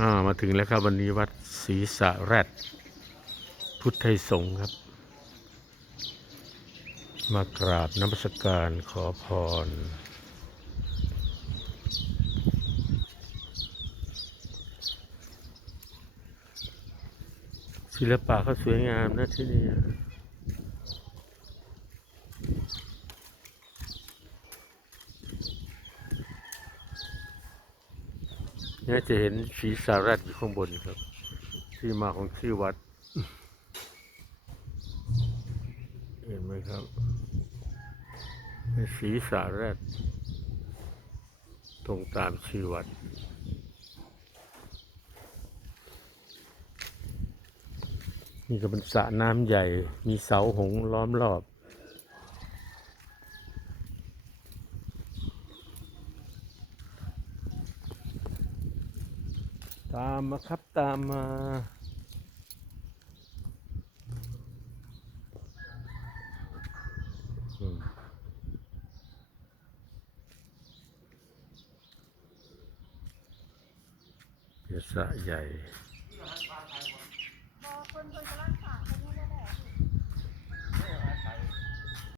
อ่ามาถึงแล้วครับ วันนี้วัดศรีสะแรดพุทธไทยสงฆ์ครับ มากราบน้ำมศการขอพร ศิลปะเขาสวยงามนะที่นี่ เนี่ยจะเห็นศีสาแรดอยู่ข้างบนครับ ที่มาของชื่อวัด เห็นไหมครับศีสารดตรงตามชื่อวัดนี่ก็เป็นสระน้ำใหญ่ มีเสาหงล้อมรอบ ตามมาครับตามมาเป็นสระใหญ่